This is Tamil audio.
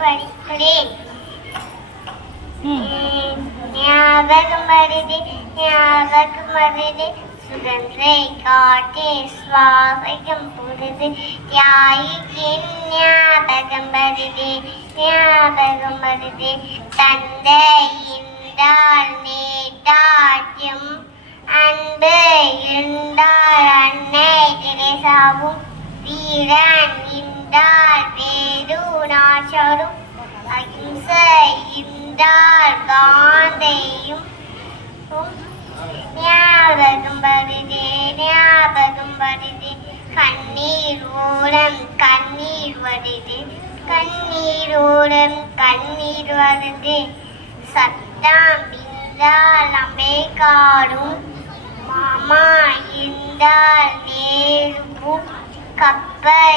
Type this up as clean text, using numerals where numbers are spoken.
படிக்கிறேன். ஞாபகம் வருது ஞாபகம் வருது சுகந்தை காட்டே சுவாசகம் புரிது யாயிக்கின் ஞாபகம் வருது ஞாபகம் வருது தந்தையின்றால் நேதாட்யம் அன்பு இருந்தால் அன்னை தெரேசாவும் வீரன் என்றால் வேலுநாச்சியாரும் அகிம்சை இருந்தால் காந்தியும் ஞாபகம் வருது ஞாபகம் வருது கண்ணீர் ஓரம் கண்ணீர் வருது கண்ணீர் ஓரம் கண்ணீர் வருது சத்தம் இருந்தால் அம்பேத்கரும் மாமா இருந்தால் நேருவும் கப்பல்